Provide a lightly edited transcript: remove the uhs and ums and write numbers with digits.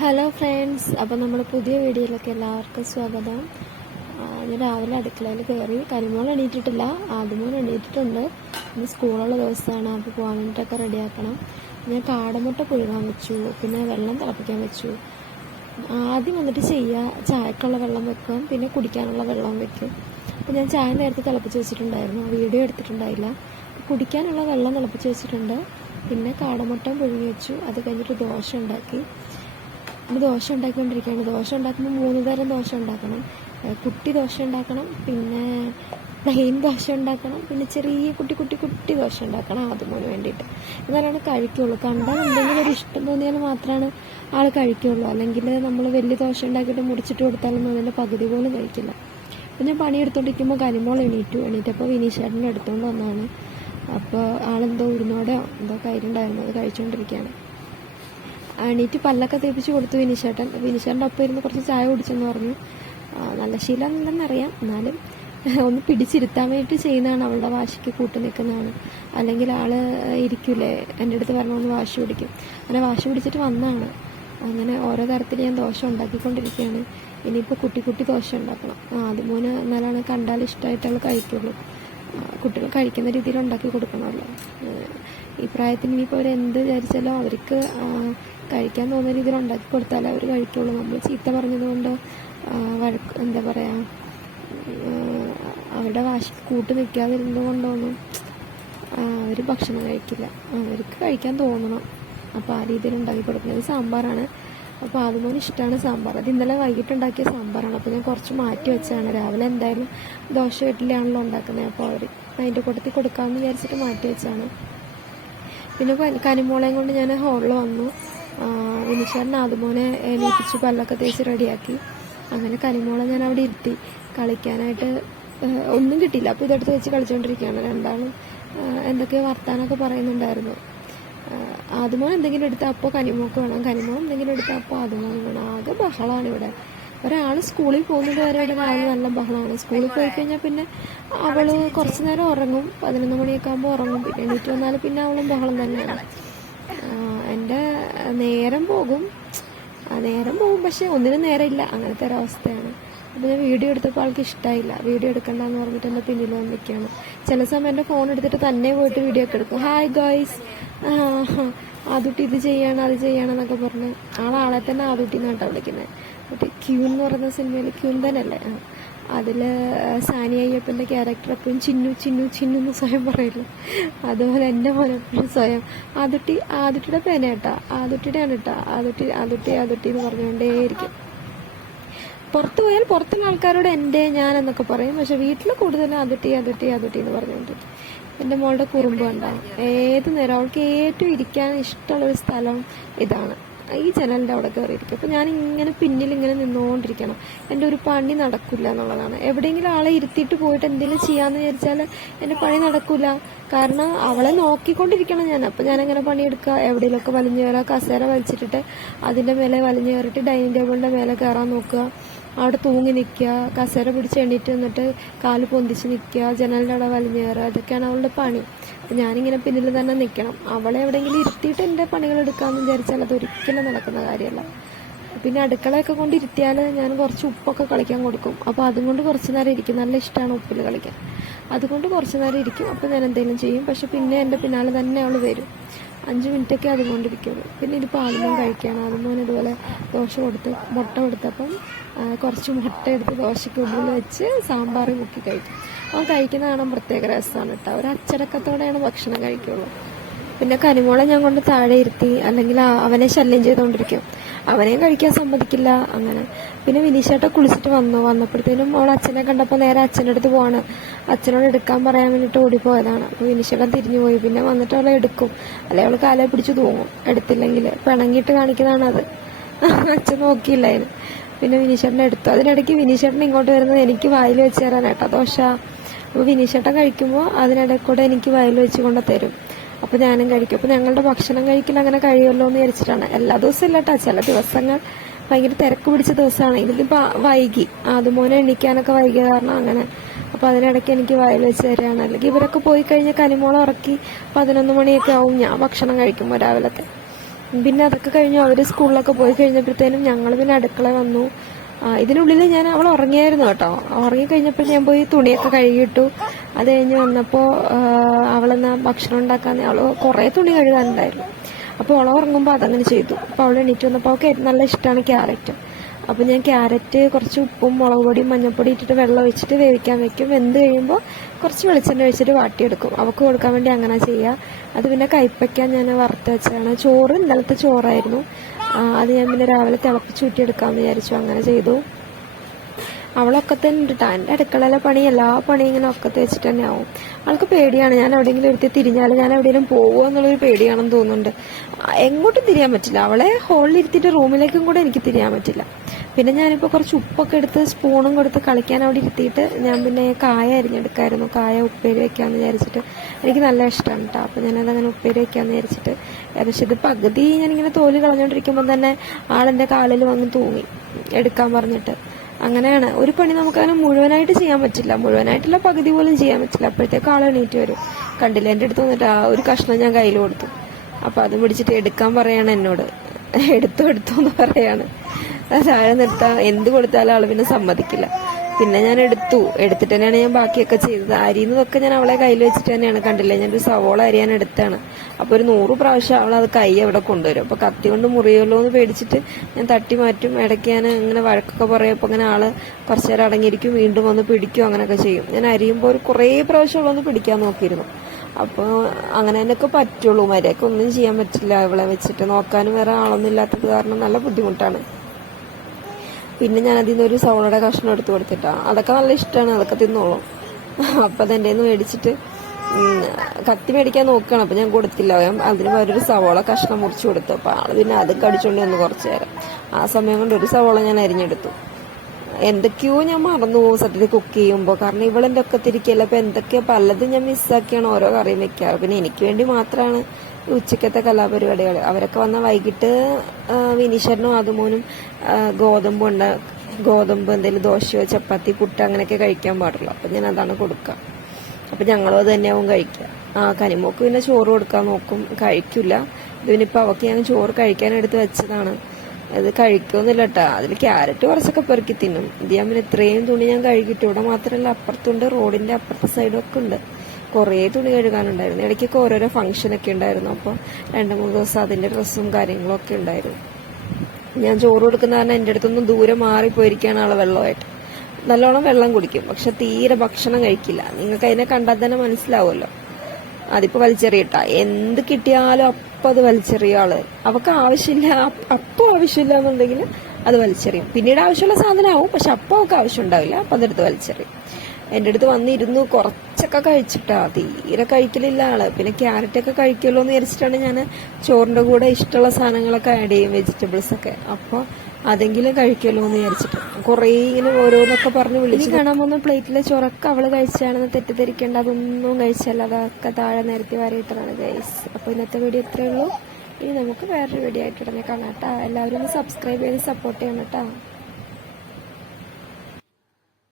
Hello friends, അപ്പോൾ നമ്മുടെ പുതിയ വീഡിയോയിലേക്ക് എല്ലാവർക്കും സ്വാഗതം. ഞാൻ രാവിലെ അടുക്കളയിൽ കയറി. കരിമോൾ എണീറ്റിട്ടില്ല, ആദ്യമോൻ എണീറ്റിട്ടുണ്ട്. ഇന്ന് സ്കൂളുള്ള ദിവസമാണ്, അപ്പോൾ പോകാൻ വേണ്ടിയിട്ടൊക്കെ റെഡിയാക്കണം. ഞാൻ കാടമുട്ട പുഴുകാൻ വെച്ചു, പിന്നെ വെള്ളം തിളപ്പിക്കാൻ വെച്ചു. ആദ്യം വന്നിട്ട് ചായക്കുള്ള വെള്ളം വെക്കും, പിന്നെ കുടിക്കാനുള്ള വെള്ളം വെക്കും. അപ്പോൾ ഞാൻ ചായ നേരത്തെ തിളപ്പിച്ച് വെച്ചിട്ടുണ്ടായിരുന്നു, വീഡിയോ എടുത്തിട്ടുണ്ടായില്ല. കുടിക്കാനുള്ള വെള്ളം തിളപ്പിച്ച് വെച്ചിട്ടുണ്ട്. പിന്നെ കാടമുട്ട പുഴുങ്ങി വെച്ചു. അത് കഴിഞ്ഞിട്ട് ദോശ ഉണ്ടാക്കി. ദോശ ഉണ്ടാക്കിക്കൊണ്ടിരിക്കുകയാണ്. ദോശ ഉണ്ടാക്കുമ്പോൾ 3 തരം ദോശ ഉണ്ടാക്കണം. കുട്ടി ദോശ ഉണ്ടാക്കണം, പിന്നെ പ്ലെയിൻ ദോശ ഉണ്ടാക്കണം, പിന്നെ ചെറിയ കുട്ടി ദോശ ഉണ്ടാക്കണം ആദ്യമോന് വേണ്ടിയിട്ട്. എന്നാലാണ് കഴിക്കുള്ളൂ. കണ്ടാൽ എന്തെങ്കിലും ഒരു ഇഷ്ടം തോന്നിയാൽ മാത്രമാണ് ആൾ കഴിക്കുള്ളൂ. അല്ലെങ്കിൽ നമ്മൾ വലിയ ദോശ ഉണ്ടാക്കിയിട്ട് മുറിച്ചിട്ട് കൊടുത്താലൊന്നും അതിൻ്റെ പകുതി പോലും കഴിക്കില്ല. അപ്പോൾ ഞാൻ പണിയെടുത്തോണ്ടിരിക്കുമ്പോൾ കരിമോൾ എണീറ്റപ്പോൾ വിനീഷേട്ടനെ എടുത്തുകൊണ്ട് വന്നതാണ്. അപ്പോൾ ആളെന്തോ ഉഴുന്നോടോ എന്തോ കയ്യിലുണ്ടായിരുന്നു, അത് കഴിച്ചുകൊണ്ടിരിക്കുകയാണ്. എണീറ്റ് പല്ലൊക്കെ തേപ്പിച്ച് കൊടുത്തു വിനീഷേട്ടൻ്റെ ഒപ്പം ഇരുന്ന് കുറച്ച് ചായ കുടിച്ചെന്ന് പറഞ്ഞു. നല്ല ശീലമല്ലെന്നറിയാം, എന്നാലും ഒന്ന് പിടിച്ചിരുത്താൻ വേണ്ടിയിട്ട് ചെയ്യുന്നതാണ്. അവളുടെ വാശിക്ക് കൂട്ടു നിൽക്കുന്നതാണ്. അല്ലെങ്കിൽ ആൾ ഇരിക്കൂലേ, എൻ്റെ അടുത്ത് പറഞ്ഞൊന്ന് വാശി പിടിക്കും. അങ്ങനെ വാശി പിടിച്ചിട്ട് വന്നതാണ്. അങ്ങനെ ഓരോ തരത്തിൽ ഞാൻ ദോശ ഉണ്ടാക്കിക്കൊണ്ടിരിക്കുകയാണ്. ഇനിയിപ്പോൾ കുട്ടി ദോശ ഉണ്ടാക്കണം. ആദ്യമോന് എന്നാലാണ് കണ്ടാൽ ഇഷ്ടമായിട്ട് അവൾ കഴിക്കുള്ളൂ. കുട്ടികൾ കഴിക്കുന്ന രീതിയിൽ ഉണ്ടാക്കി കൊടുക്കണമല്ലോ. ഈ പ്രായത്തിന് ഇനിയിപ്പോൾ അവരെന്ത് വിചാരിച്ചാലും അവർക്ക് കഴിക്കാൻ തോന്നുന്ന രീതിയിൽ ഉണ്ടാക്കി കൊടുത്താലേ അവർ കഴിക്കുള്ളൂ. നമ്മൾ ചീത്ത പറഞ്ഞതുകൊണ്ട് എന്താ പറയുക, അവരുടെ വാശിക്ക് കൂട്ട് നിൽക്കാതിരുന്നത് കൊണ്ടൊന്നും അവർ ഭക്ഷണം കഴിക്കില്ല. അവർക്ക് കഴിക്കാൻ തോന്നണം. അപ്പോൾ ആ രീതിയിൽ ഉണ്ടാക്കി കൊടുക്കുന്നത്. സാമ്പാറാണ്. അപ്പോൾ ആദ്യമോന് ഇഷ്ടമാണ് സാമ്പാർ. അത് ഇന്നലെ വൈകിട്ടുണ്ടാക്കിയ സാമ്പാറാണ്. അപ്പോൾ ഞാൻ കുറച്ച് മാറ്റി വെച്ചാണ്. രാവിലെ എന്തായാലും ദോശ വീട്ടിലാണല്ലോ ഉണ്ടാക്കുന്നത്, അപ്പോൾ അവർ അതിൻ്റെ കൂട്ടത്തിൽ കൊടുക്കാമെന്ന് വിചാരിച്ചിട്ട് മാറ്റി വെച്ചാണ്. പിന്നെ കനിമോളയും കൊണ്ട് ഞാൻ ഹോളിൽ വന്നു. വിനീഷേട്ടൻ ആദ്യമോനെ എണീപ്പിച്ച് പല്ലൊക്കെ തേച്ച് റെഡിയാക്കി. അങ്ങനെ കനിമോളെ ഞാൻ അവിടെ ഇരുത്തി. കളിക്കാനായിട്ട് ഒന്നും കിട്ടിയില്ല. അപ്പോൾ ഇതെടുത്ത് വെച്ച് കളിച്ചുകൊണ്ടിരിക്കുകയാണ്. രണ്ടാളും എന്തൊക്കെയോ വർത്താനമൊക്കെ പറയുന്നുണ്ടായിരുന്നു. ആദ്യമോൻ എന്തെങ്കിലും എടുത്താൽ അപ്പോൾ കനിമോക്ക് വേണം, കനിമോൻ എന്തെങ്കിലും എടുത്താൽ അപ്പോൾ ആദ്യമോൻ വേണം. ആകെ ബഹളമാണ് ഇവിടെ. ഒരാൾ സ്കൂളിൽ പോകുന്നത് വരെ ഇവിടെ രാവിലെ നല്ല ബഹളമാണ്. സ്കൂളിൽ പോയി കഴിഞ്ഞാൽ പിന്നെ അവൾ കുറച്ച് നേരം ഉറങ്ങും. 11 മണിയൊക്കെ ആകുമ്പോൾ ഉറങ്ങും. പിന്നെ എണീറ്റ് വന്നാൽ പിന്നെ അവളും ബഹളം തന്നെയാണ്. എൻ്റെ നേരം പോകും, പക്ഷെ ഒന്നിനും നേരമില്ല. അങ്ങനത്തെ ഒരവസ്ഥയാണ്. അപ്പോൾ ഞാൻ വീഡിയോ എടുത്തപ്പോൾ ആൾക്ക് ഇഷ്ടമായില്ല. വീഡിയോ എടുക്കണ്ടെന്ന് പറഞ്ഞിട്ട് എൻ്റെ പിന്നിൽ വന്നിരിക്കുകയാണ്. ചില സമയം എൻ്റെ ഫോൺ എടുത്തിട്ട് തന്നെ പോയിട്ട് വീഡിയോ ഒക്കെ എടുക്കും. ഹായ് ഗോയ്സ്, ആദുട്ടി ഇത് ചെയ്യണം അത് ചെയ്യണം എന്നൊക്കെ പറഞ്ഞ് ആളെ തന്നെ ആദുട്ടി എന്നാട്ടോ വിളിക്കുന്നത്. മറ്റേ ക്യൂൻ എന്ന് പറയുന്ന സിനിമയിൽ ക്യൂൻ തന്നെയല്ലേ, അതിൽ സാനി അയ്യപ്പൻ്റെ ക്യാരക്ടർ എപ്പോഴും ചിന്നു എന്ന് സ്വയം പറയില്ല. അതുപോലെ എൻ്റെ മോനെപ്പോഴും സ്വയം ആദുട്ടിയുടെ പേനേട്ടാ, ആദുട്ടിയുടെയാണ് കേട്ടോ, ആദുട്ടി എന്ന് പറഞ്ഞുകൊണ്ടേയിരിക്കും. പുറത്ത് പോയാൽ പുറത്തുള്ള ആൾക്കാരോട് എൻ്റെ ഞാൻ എന്നൊക്കെ പറയും. പക്ഷെ വീട്ടിൽ കൂടുതലും ആദുട്ടി എന്ന് പറഞ്ഞുകൊണ്ടിരിക്കും. എൻ്റെ മോളുടെ കുറുമ്പ് ഉണ്ടാകും. ഏത് നേരം അവൾക്ക് ഏറ്റവും ഇരിക്കാൻ ഇഷ്ടമുള്ളൊരു സ്ഥലം ഇതാണ്, ഈ ജനലിൻ്റെ അവിടെ കയറിയിരിക്കും. അപ്പോൾ ഞാൻ പിന്നിൽ ഇങ്ങനെ നിന്നുകൊണ്ടിരിക്കണം. എൻ്റെ ഒരു പണി നടക്കില്ല എന്നുള്ളതാണ്. എവിടെയെങ്കിലും ആളെ ഇരുത്തിയിട്ട് പോയിട്ട് എന്തെങ്കിലും ചെയ്യാമെന്ന് വിചാരിച്ചാൽ എൻ്റെ പണി നടക്കില്ല. കാരണം അവളെ നോക്കിക്കൊണ്ടിരിക്കണം ഞാൻ. അപ്പോൾ ഞാനെങ്ങനെ പണിയെടുക്കുക, എവിടെയെങ്കിലുമൊക്കെ വലിഞ്ഞു കയറുക, കസേര വലിച്ചിട്ടിട്ട് അതിൻ്റെ മേലെ വലിഞ്ഞു കയറിയിട്ട് ഡൈനിങ് ടേബിളിൻ്റെ മേലെ കയറാൻ നോക്കുക, അവിടെ തൂങ്ങി നിൽക്കുക, കസേര പിടിച്ച് എണീറ്റ് നിന്നിട്ട് കാല് പൊന്തിച്ച് നിൽക്കുക, ജനലിൻ്റെ അവിടെ വലിഞ്ഞു കയറുക, ഇതൊക്കെയാണ് അവളുടെ പണി. അപ്പം ഞാനിങ്ങനെ പിന്നിൽ തന്നെ നിൽക്കണം. അവളെ എവിടെയെങ്കിലും ഇരുത്തിയിട്ട് എൻ്റെ പണികൾ എടുക്കാമെന്ന് വിചാരിച്ചാൽ അതൊരിക്കലും നടക്കുന്ന കാര്യമല്ല. പിന്നെ അടുക്കളയൊക്കെ കൊണ്ട് ഇരുത്തിയാൽ ഞാൻ കുറച്ച് ഉപ്പൊക്കെ കളിക്കാൻ കൊടുക്കും. അപ്പോൾ അതും കൊണ്ട് കുറച്ച് നേരം ഇരിക്കും. നല്ല ഇഷ്ടമാണ് ഉപ്പിൽ കളിക്കാൻ. അതുകൊണ്ട് കുറച്ച് നേരം ഇരിക്കും. അപ്പോൾ ഞാൻ എന്തെങ്കിലും ചെയ്യും. പക്ഷെ പിന്നെ എൻ്റെ പിന്നാലെ തന്നെ അവൾ വരും. 5 മിനിറ്റൊക്കെ അതുകൊണ്ടിരിക്കുള്ളൂ. പിന്നെ ഇതിപ്പോൾ ആദ്യമോൻ കഴിക്കുകയാണ്. ആദ്യമോൻ ഇതുപോലെ മുട്ട കൊടുത്തപ്പം കുറച്ച് മുട്ട എടുത്ത് ദോശയ്ക്ക് ഉള്ളിൽ വെച്ച് സാമ്പാർ മുക്കി കഴിക്കും. അവൻ കഴിക്കുന്ന കാണാൻ പ്രത്യേക രസമാണ് കേട്ടോ. ഒരു അച്ചടക്കത്തോടെയാണ് ഭക്ഷണം കഴിക്കുള്ളൂ. പിന്നെ കനിമോളെ ഞാൻ കൊണ്ട് താഴെ ഇരുത്തി, അല്ലെങ്കിൽ അവനെ ശല്യം ചെയ്തുകൊണ്ടിരിക്കും. അവനെയും കഴിക്കാൻ സമ്മതിക്കില്ല. അങ്ങനെ പിന്നെ വിനീഷേട്ട കുളിച്ചിട്ട് വന്നപ്പോഴത്തേനും അവൾ അച്ഛനെ കണ്ടപ്പോൾ നേരെ അച്ഛൻ്റെ അടുത്ത് പോവാണ്. അച്ഛനോട് എടുക്കാൻ പറയാൻ വേണ്ടിയിട്ട് ഓടിപ്പോയതാണ്. അപ്പോൾ വിനീഷേട്ടൻ തിരിഞ്ഞു പോയി. പിന്നെ വന്നിട്ട് അവളെ എടുക്കും, അല്ലെങ്കിൽ അവൾ കാലെ പിടിച്ച് തൂങ്ങും. എടുത്തില്ലെങ്കിൽ പിണങ്ങിയിട്ട് കാണിക്കുന്നതാണ് അത്. അച്ഛൻ നോക്കിയില്ല അതിന്. പിന്നെ വിനീഷേട്ടനെ എടുത്തു. അതിനിടയ്ക്ക് വിനീഷേട്ടൻ ഇങ്ങോട്ട് വരുന്നത് എനിക്ക് വായിൽ വെച്ച് തരാനായിട്ടോ ദോശ. അപ്പോൾ വിനീഷേട്ടൻ കഴിക്കുമ്പോൾ അതിനിടയിൽ കൂടെ എനിക്ക് വായിൽ വെച്ച് കൊണ്ട് തരും. അപ്പോൾ ഞാനും കഴിക്കും. അപ്പോൾ ഞങ്ങളുടെ ഭക്ഷണം കഴിക്കൽ അങ്ങനെ കഴിയുമല്ലോ എന്ന് വിചാരിച്ചിട്ടാണ്. എല്ലാ ദിവസവും ഇല്ല കേട്ടോ, ചില ദിവസങ്ങൾ ഭയങ്കര തിരക്ക് പിടിച്ച ദിവസമാണ്. ഇതിപ്പോൾ വൈകി, ആദ്യമോനെ എണീക്കാനൊക്കെ വൈകിയ കാരണം അങ്ങനെ. അപ്പോൾ അതിനിടയ്ക്ക് എനിക്ക് വായിൽ വെച്ച് തരികയാണ്. അല്ലെങ്കിൽ ഇവരൊക്കെ പോയി കഴിഞ്ഞാൽ കനിമോളെ ഉറക്കി 11 മണിയൊക്കെ ആവും ഞാൻ ഭക്ഷണം കഴിക്കുമ്പോൾ രാവിലത്തെ. പിന്നെ അതൊക്കെ കഴിഞ്ഞു അവർ സ്കൂളിലൊക്കെ പോയി കഴിഞ്ഞപ്പോഴത്തേനും ഞങ്ങൾ പിന്നെ അടുക്കള വന്നു. ഇതിനുള്ളിൽ ഞാൻ അവൾ ഉറങ്ങിയായിരുന്നു കേട്ടോ. ഉറങ്ങിക്കഴിഞ്ഞപ്പോൾ ഞാൻ പോയി തുണിയൊക്കെ കഴുകിയിട്ടു. അത് കഴിഞ്ഞ് വന്നപ്പോൾ അവളെന്നാ ഭക്ഷണം ഉണ്ടാക്കാൻ അവൾ കുറേ തുണി കഴുകാനുണ്ടായിരുന്നു. അപ്പോൾ അവൾ ഉറങ്ങുമ്പോൾ അതങ്ങനെ ചെയ്തു. അപ്പോൾ അവൾ എണീറ്റ് വന്നപ്പോൾ അവൾക്ക് നല്ല ഇഷ്ടമാണ് ക്യാരറ്റ്. അപ്പോൾ ഞാൻ ക്യാരറ്റ് കുറച്ച് ഉപ്പും മുളക് പൊടിയും മഞ്ഞൾപ്പൊടി ഇട്ടിട്ട് വെള്ളം ഒഴിച്ചിട്ട് വേവിക്കാൻ വെക്കും. വെന്ത് കഴിയുമ്പോൾ കുറച്ച് വെളിച്ചെണ്ണ ഒഴിച്ചിട്ട് വാട്ടിയെടുക്കും. അവൾക്ക് കൊടുക്കാൻ വേണ്ടി അങ്ങനെ ചെയ്യുക. അത് പിന്നെ കൈപ്പയ്ക്കാൻ ഞാൻ വറുത്ത് വെച്ചാണ്. ചോറ് ഇന്നലത്തെ ചോറായിരുന്നു. അത് ഞാൻ പിന്നെ രാവിലെ തിളപ്പിച്ച് ഊറ്റിയെടുക്കാമെന്ന് വിചാരിച്ചു. അങ്ങനെ ചെയ്തു. അവളൊക്കത്തെ ഉണ്ട് കേട്ടോ. എൻ്റെ അടുക്കളയിലെ പണി എല്ലാ പണിയും ഇങ്ങനെ ഒക്കത്ത് വെച്ചിട്ട് തന്നെ ആവും. അവൾക്ക് പേടിയാണ്. ഞാൻ എവിടെയെങ്കിലും എടുത്ത് തിരിഞ്ഞാൽ ഞാൻ എവിടെയെങ്കിലും പോകുമോ എന്നുള്ളൊരു പേടിയാണെന്ന് തോന്നുന്നുണ്ട്. എങ്ങോട്ടും തിരിയാൻ പറ്റില്ല. അവളെ ഹോളിൽ ഇരുത്തിയിട്ട് റൂമിലേക്കും കൂടെ എനിക്ക് തിരിയാൻ പറ്റില്ല. പിന്നെ ഞാനിപ്പോൾ കുറച്ച് ഉപ്പൊക്കെ എടുത്ത് സ്പൂണും കൊടുത്ത് കളിക്കാൻ അവിടെ ഇരുത്തിയിട്ട് ഞാൻ പിന്നെ കായ അരിഞ്ഞെടുക്കായിരുന്നു. കായ ഉപ്പേരി വെക്കാമെന്ന് വിചാരിച്ചിട്ട്. എനിക്ക് നല്ല ഇഷ്ടമാണ് കേട്ടോ. അപ്പോൾ ഞാനതങ്ങനെ ഉപ്പേരി വെക്കാമെന്ന് വിചാരിച്ചിട്ട്. പക്ഷെ ഇത് പകുതി ഞാനിങ്ങനെ തോല് കളഞ്ഞുകൊണ്ടിരിക്കുമ്പോൾ തന്നെ ആളെൻ്റെ കാലിൽ വന്ന് തൂങ്ങി എടുക്കാൻ പറഞ്ഞിട്ട്. അങ്ങനെയാണ് ഒരു പണി നമുക്കങ്ങനെ മുഴുവനായിട്ട് ചെയ്യാൻ പറ്റില്ല. മുഴുവനായിട്ടുള്ള പകുതി പോലും ചെയ്യാൻ പറ്റില്ല. അപ്പോഴത്തേക്ക് ആൾ എണീറ്റ് വരും. കണ്ടില്ല, എൻ്റെ അടുത്ത് വന്നിട്ട് ഒരു കഷ്ണം ഞാൻ കയ്യിൽ കൊടുത്തു. അപ്പോൾ അത് പിടിച്ചിട്ട് എടുക്കാൻ പറയാണ് എന്നോട്. എടുത്തു എന്ന് പറയാണ്. താഴെ നിർത്താൻ എന്ത് കൊടുത്താലും ആൾ പിന്നെ സമ്മതിക്കില്ല. പിന്നെ ഞാൻ എടുത്തിട്ട് തന്നെയാണ് ഞാൻ ബാക്കിയൊക്കെ ചെയ്തത്. അരിയുന്നതൊക്കെ ഞാൻ അവളെ കയ്യിൽ വെച്ചിട്ട് തന്നെയാണ്. കണ്ടില്ലേ, ഞാനൊരു സവോള അരിയാൻ എടുത്താണ്. അപ്പോൾ ഒരു 100 പ്രാവശ്യം അവൾ അത് കൈ അവിടെ കൊണ്ടുവരും. അപ്പോൾ കത്തി കൊണ്ട് മുറിയുമല്ലോ എന്ന് പേടിച്ചിട്ട് ഞാൻ തട്ടി മാറ്റും. ഇടയ്ക്ക് ഞാൻ ഇങ്ങനെ വഴക്കൊക്കെ പറയപ്പോൾ അങ്ങനെ ആൾ കുറച്ച് നേരം അടങ്ങിയിരിക്കും, വീണ്ടും വന്ന് പിടിക്കും, അങ്ങനെയൊക്കെ ചെയ്യും. ഞാൻ അരിയുമ്പോൾ ഒരു കുറേ പ്രാവശ്യം ഉള്ളൊന്ന് പിടിക്കാൻ നോക്കിയിരുന്നു. അപ്പോൾ അങ്ങനെ തന്നെയൊക്കെ പറ്റുള്ളൂ. മര്യാദയ്ക്ക് ഒന്നും ചെയ്യാൻ പറ്റില്ല ഇവളെ വെച്ചിട്ട്. നോക്കാനും വേറെ ആളൊന്നും ഇല്ലാത്തത് കാരണം നല്ല ബുദ്ധിമുട്ടാണ്. പിന്നെ ഞാൻ അതിൽ നിന്നൊരു സവോളയുടെ കഷ്ണം എടുത്ത് കൊടുത്തിട്ടാണ്. അതൊക്കെ നല്ല ഇഷ്ടമാണ്, അതൊക്കെ തിന്നോളും. അപ്പം അതെൻ്റെ നിന്ന് മേടിച്ചിട്ട് കത്തി മേടിക്കാൻ നോക്കുകയാണ്. അപ്പം ഞാൻ കൊടുത്തില്ല. അതിന് വേറൊരു സവോള കഷ്ണം മുറിച്ച് കൊടുത്തു. അപ്പോൾ ആൾ പിന്നെ അത് കടിച്ചോണ്ട് വന്ന് കുറച്ച് നേരം. ആ സമയം കൊണ്ട് ഒരു സവോള ഞാൻ അരിഞ്ഞെടുത്തു. എന്തൊക്കെയോ ഞാൻ മറന്നു പോകും സത്യത്തിൽ കുക്ക് ചെയ്യുമ്പോൾ. കാരണം ഇവളെൻ്റെ ഒക്കെ തിരിക്കല്ല. അപ്പം എന്തൊക്കെയോ പലതും ഞാൻ മിസ്സാക്കിയാണ് ഓരോ കറിയും വെക്കാറ്. പിന്നെ എനിക്ക് വേണ്ടി മാത്രമാണ് ഉച്ചക്കത്തെ കലാപരിപാടികൾ. അവരൊക്കെ വന്നാൽ വൈകിട്ട് വിനീഷറിനും അതുമോനും ഗോതമ്പ് എന്തെങ്കിലും ദോശയോ ചപ്പാത്തി പുട്ട് അങ്ങനെയൊക്കെ കഴിക്കാൻ പാടുള്ളൂ. അപ്പം ഞാൻ അതാണ് കൊടുക്കുക. അപ്പം ഞങ്ങളും അത് തന്നെയാവും കഴിക്കുക. കനിമോക്ക് പിന്നെ ചോറ് കൊടുക്കാൻ നോക്കും, കഴിക്കില്ല. ഇതിനിപ്പോൾ അവൾക്ക് ഞാൻ ചോറ് കഴിക്കാനെടുത്ത് വെച്ചതാണ്. അത് കഴിക്കുമെന്നില്ല കേട്ടോ. അതിൽ ക്യാരറ്റ് കുറച്ചൊക്കെ പെറുക്കി തിന്നും. ഇത് ഞാൻ പിന്നെ ഇത്രയും തുണി ഞാൻ കഴുകിയിട്ട്. ഇവിടെ മാത്രമല്ല, അപ്പുറത്തുണ്ട്, റോഡിൻ്റെ അപ്പുറത്തെ സൈഡൊക്കെ ഉണ്ട്. കുറേ തുണി കഴുകാനുണ്ടായിരുന്നു. ഇടയ്ക്കൊക്കെ ഓരോരോ ഫംഗ്ഷനൊക്കെ ഉണ്ടായിരുന്നു. അപ്പോൾ 2-3 ദിവസം അതിൻ്റെ ഡ്രസ്സും കാര്യങ്ങളൊക്കെ ഉണ്ടായിരുന്നു. ഞാൻ ചോറ് കൊടുക്കുന്ന കാരണം എൻ്റെ അടുത്തൊന്നും ദൂരെ മാറിപ്പോയിരിക്കുകയാണ് ആൾ വെള്ളമായിട്ട്. നല്ലോണം വെള്ളം കുടിക്കും, പക്ഷെ തീരെ ഭക്ഷണം കഴിക്കില്ല. നിങ്ങൾക്ക് അതിനെ കണ്ടാൽ തന്നെ മനസ്സിലാവുമല്ലോ. അതിപ്പോൾ വലിച്ചെറിയട്ട എന്ത് കിട്ടിയാലും അപ്പം അത് വലിച്ചെറിയ ആള്. അവൾക്ക് ആവശ്യമില്ല, അപ്പം ആവശ്യമില്ല എന്നുണ്ടെങ്കിൽ അത് വലിച്ചെറിയും. പിന്നീട് ആവശ്യമുള്ള സാധനമാവും, പക്ഷെ അപ്പം അവൾക്ക് ആവശ്യം ഉണ്ടാവില്ല. അപ്പം അതെടുത്ത് വലിച്ചെറിയും. എൻ്റെ അടുത്ത് വന്നിരുന്നു കുറച്ചൊക്കെ കഴിച്ചിട്ടാ. തീരെ കഴിക്കലില്ല ആള്. പിന്നെ ക്യാരറ്റൊക്കെ കഴിക്കുമല്ലോ എന്ന് വിചാരിച്ചിട്ടാണ് ഞാൻ ചോറിൻ്റെ കൂടെ ഇഷ്ടമുള്ള സാധനങ്ങളൊക്കെ ആഡ് ചെയ്യും, വെജിറ്റബിൾസൊക്കെ. അപ്പോൾ അതെങ്കിലും കഴിക്കുമല്ലോ എന്ന് വിചാരിച്ചിട്ട് കുറേ ഇങ്ങനെ ഓരോന്നൊക്കെ പറഞ്ഞ് വിളിച്ച് കാണാൻ പോകുന്ന പ്ലേറ്റിലെ ചോറൊക്കെ അവൾ കഴിച്ചാണെന്ന് തെറ്റിദ്ധരിക്കേണ്ട. അതൊന്നും കഴിച്ചല്ല, അതൊക്കെ താഴെ നിരത്തി വാരിയിട്ടതാണ് ഗൈസ്. അപ്പോൾ ഇന്നത്തെ വീഡിയോ ഇത്രയേ ഉള്ളൂ. ഇനി നമുക്ക് വേറൊരു വീഡിയോ ആയിട്ട് ഉടനെ കാണാം കേട്ടോ. എല്ലാവരും ഒന്ന് സബ്സ്ക്രൈബ് ചെയ്ത് സപ്പോർട്ട് ചെയ്യണം കേട്ടോ.